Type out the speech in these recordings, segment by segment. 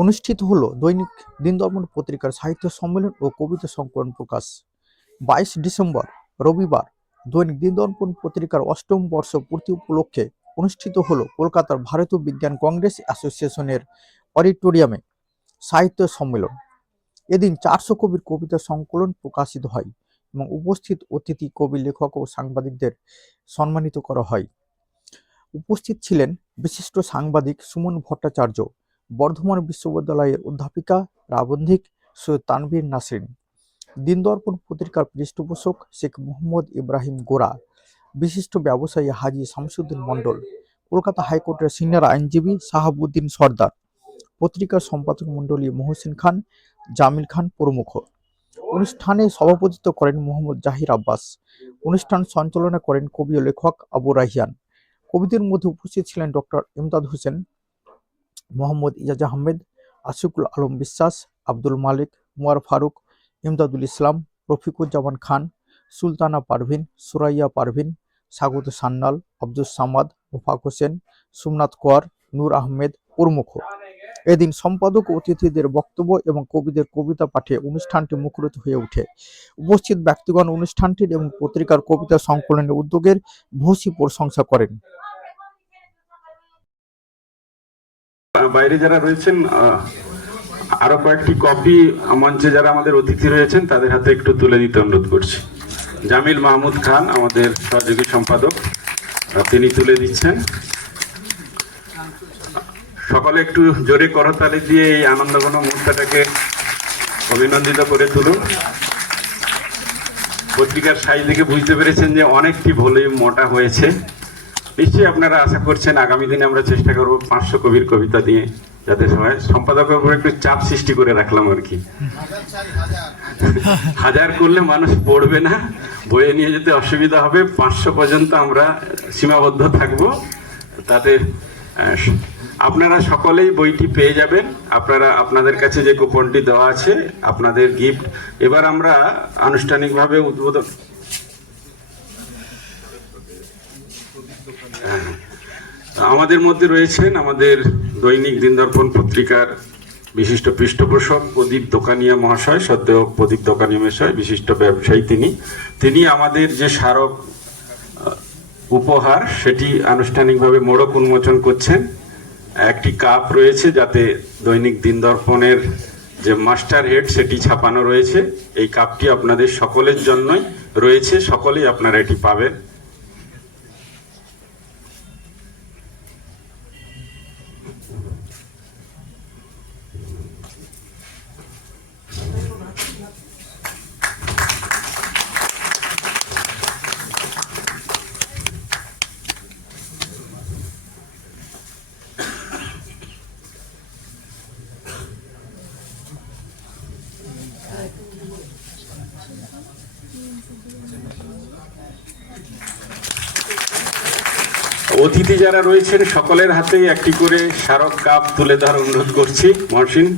অনুষ্ঠিত হলো দৈনিক দিনদর্পণ পত্রিকার সাহিত্য সম্মেলন ও কবিতা সংকলন প্রকাশ। 22 ডিসেম্বর রবিবার দৈনিক দিনদর্পণ পত্রিকার 8ম বর্ষ পূর্তি উপলক্ষে অনুষ্ঠিত হলো কলকাতার ভারতীয় বিজ্ঞান কংগ্রেস অ্যাসোসিয়েশনের অডিটোরিয়ামে সাহিত্য সম্মেলন। এদিন 400 কবির কবিতা সংকলন প্রকাশিত হয় এবং উপস্থিত অতিথি কবি, লেখক ও সাংবাদিকদের সম্মানিত করা হয়। উপস্থিত ছিলেন বিশিষ্ট সাংবাদিক সুমন ভট্টাচার্য, বর্ধমান বিশ্ববিদ্যালয়ের অধ্যাপিকা প্রাবন্ধিক সৈয়দ তানভীর নাসরিন, দিনদর্পণ পত্রিকার পৃষ্ঠপোষক শেখ মোহাম্মদ ইব্রাহিম গোরা, বিশিষ্ট ব্যবসায়ী হাজী শামসুদ্দিন মণ্ডল, কলকাতা হাইকোর্টের সিনিয়র আইনজীবী শাহাবুদ্দিন সর্দার, পত্রিকার সম্পাদক মণ্ডলী মহসিন খান, জামিল খান প্রমুখ। অনুষ্ঠানে সভাপতিত্ব করেন মোহাম্মদ জাহির আব্বাস। অনুষ্ঠান সঞ্চালনা করেন কবি ও লেখক আবু রাইহান। কবিদের মধ্যে উপস্থিত ছিলেন ডক্টর ইমদাদ হোসেন, মোহাম্মদ ইজাজ আহমেদ, আশিকুল আলম বিশ্বাস, আব্দুল মালিক, উমর ফারুক, ইমদাদুল ইসলাম, রফিকুজ্জামান খান, সুলতানা পারভিন, সুরাইয়া পারভিন, স্বাগত সান্যাল, আব্দুস সামাদ, মোফাক হোসেন, সোমনাথ কর, নূর আহমেদ প্রমুখ। এদিন সম্পাদক ও অতিথিদের বক্তব্য এবং কবিদের কবিতা পাঠে অনুষ্ঠানটি মুখরিত হয়ে ওঠে। উপস্থিত ব্যক্তিগণ অনুষ্ঠানটির এবং পত্রিকার কবিতা সংকলনের উদ্যোগের ভূয়সী প্রশংসা করেন। বাইরে যারা রয়েছেন আরো কয়েকটি কপি মঞ্চে যারা আমাদের অতিথি রয়েছেন তাদের হাতে একটু তুলে দিতে অনুরোধ করছি। জামিল মাহমুদ খান আমাদের সহযোগী সম্পাদক, তিনি তুলে দিচ্ছেন। সকলে একটু জোরে করতালি দিয়ে এই আনন্দঘন মুহূর্তটাকে অভিনন্দিত করে তুলুন। পত্রিকার সাইজ দেখে বুঝতে পেরেছেন যে অনেকটি ভলিউম মোটা হয়েছে। নিশ্চয়ই আপনারা আশা করছেন আগামী দিনে আমরা চেষ্টা করব 500 কবির কবিতা দিয়ে, যাতে সবাই সম্পাদকের উপর একটু চাপ সৃষ্টি করে রাখলাম আর কি। 1000 করলে মানুষ পড়বে না, বইয়ে নিয়ে যেতে অসুবিধা হবে। 500 পর্যন্ত আমরা সীমাবদ্ধ থাকব। তাতে আপনারা সকলেই বইটি পেয়ে যাবেন। আপনাদের কাছে যে কুপনটি দেওয়া আছে আপনাদের গিফট। এবার আমরা আনুষ্ঠানিকভাবে উদ্বোধন। আমাদের মধ্যে রয়েছেন আমাদের দৈনিক দিনদর্পণ পত্রিকার বিশিষ্ট পৃষ্ঠপোষক প্রদীপ দোকানিয়া মহাশয়, সদ্য প্রদীপ দোকানিয়া মহাশয়, বিশিষ্ট ব্যবসায়ী। তিনি আমাদের যে স্মারক উপহার সেটি আনুষ্ঠানিকভাবে মোড়ক উন্মোচন করছেন। একটি কাপ রয়েছে যাতে দৈনিক দিনদর্পণের যে মাস্টার হেড সেটি ছাপানো রয়েছে। এই কাপটি আপনাদের সকলের জন্যই রয়েছে, সকলেই আপনারা এটি পাবেন। অতিথি যারা রয়েছেন সকলের হাতেই একটি করে স্মারক কাপ তুলে ধরার অনুরোধ করছি। মহসিন,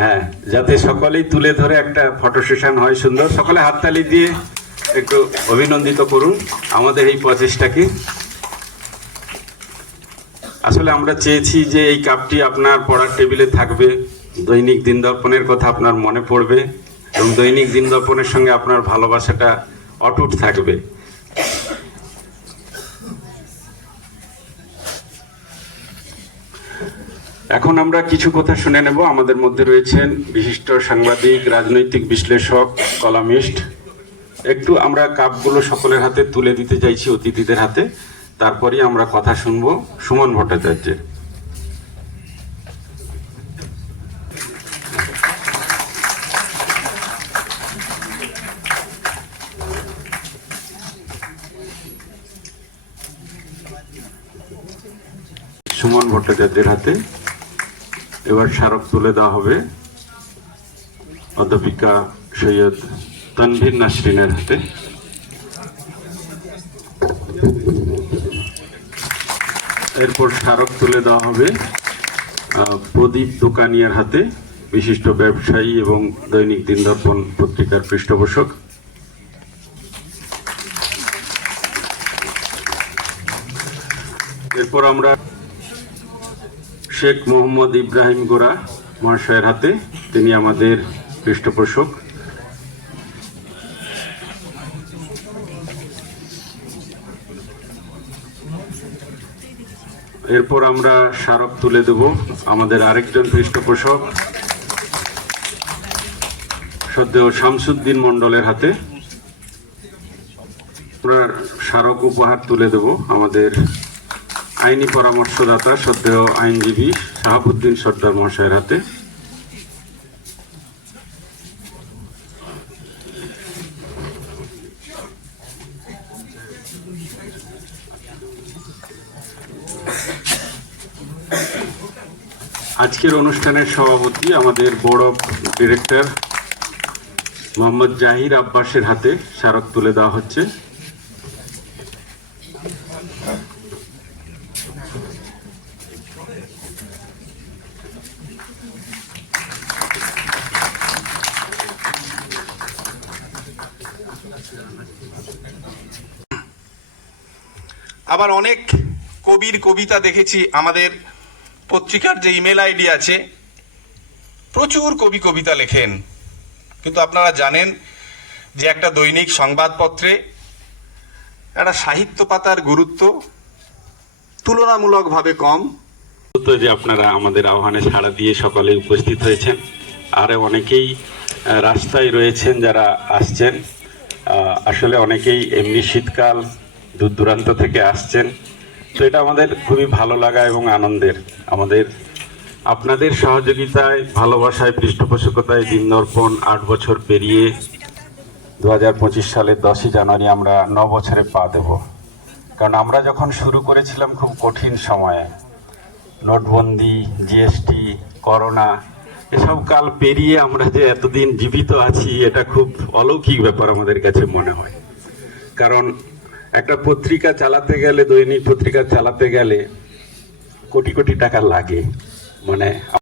হ্যাঁ, যাতে সকলেই তুলে ধরে একটা ফটো সেশন হয় সুন্দর। সকলে হাততালি দিয়ে একটু অভিনন্দিত করুন আমাদের এই প্রচেষ্টাকে। আসলে আমরা চেয়েছি যে এই কাপটি আপনার পড়ার টেবিলে থাকবে, দৈনিক দিনদর্পণের কথা আপনার মনে পড়বে এবং দৈনিক দিনদর্পণের সঙ্গে আপনার ভালোবাসাটা অটুট থাকবে। এখন আমরা কিছু কথা শুনে নেব। আমাদের মধ্যে রয়েছেন বিশিষ্ট সাংবাদিক, রাজনৈতিক বিশ্লেষক, কলামিস্ট। একটু আমরা কাপগুলো সকলের হাতে তুলে দিতে চাইছি অতিথিদের হাতে, তারপরে আমরা কথা শুনবো সুমন ভট্টাচার্যের। সুমন ভট্টাচার্যের হাতে এবার স্মারক তুলে দেওয়া হবে অধ্যাপিকা সৈয়দ তানভীর নাসরিনের হাতে। এরপর স্মারক তুলে দেওয়া হবে প্রদীপ দোকানিয়ার হাতে, বিশিষ্ট ব্যবসায়ী এবং দৈনিক দিনদর্পণ পত্রিকার পৃষ্ঠপোষক। এরপর আমরা শেখ মোহাম্মদ ইব্রাহিম গোরা মহাশয়ের হাতে, তিনি আমাদের পৃষ্ঠপোষক। এরপর আমরা স্মারক তুলে দেব আমাদের আরেকজন পৃষ্ঠপোষক সদ্য শামসুদ্দিন মণ্ডলের হাতে। আমরা স্মারক উপহার তুলে দেব আমাদের আইনি পরামর্শদাতা সদ্য আইনজীবী শাহাবুদ্দিন সর্দার মহাশয়ের হাতে। আজকের অনুষ্ঠানের সভাপতি আমাদের বোর্ড অফ ডিরেক্টর মোহাম্মদ জাহির আব্বাসের হাতে স্মারক তুলে দেওয়া হচ্ছে। আবার অনেক কবির কবিতা দেখেছি, আমাদের পত্রিকার যে ইমেল আইডি আছে, প্রচুর কবি কবিতা লেখেন, কিন্তু আপনারা জানেন যে একটা দৈনিক সংবাদপত্রে একটা সাহিত্য পাতার গুরুত্ব তুলনামূলকভাবে কম। যে আপনারা আমাদের আহ্বানে সাড়া দিয়ে সকালে উপস্থিত হয়েছেন, আরও অনেকেই রাস্তায় রয়েছেন যারা আসছেন। আসলে অনেকেই এমনি শীতকাল দূর দূরান্ত থেকে আসছেন, তো এটা আমাদের খুবই ভালো লাগা এবং আনন্দের। আমাদের আপনাদের সহযোগিতায়, ভালোবাসায়, পৃষ্ঠপোষকতায় দিনদর্পণ 8 বছর পেরিয়ে 2025 সালের 10ই জানুয়ারি আমরা 9 বছরে পা দেব। কারণ আমরা যখন শুরু করেছিলাম খুব কঠিন সময়ে, নোটবন্দি, জিএসটি, করোনা, এসব কাল পেরিয়ে আমরা যে এতদিন জীবিত আছি, এটা খুব অলৌকিক ব্যাপার আমাদের কাছে মনে হয়। কারণ একটা পত্রিকা চালাতে গেলে, দৈনিক পত্রিকা চালাতে গেলে কোটি কোটি টাকা লাগে। মানে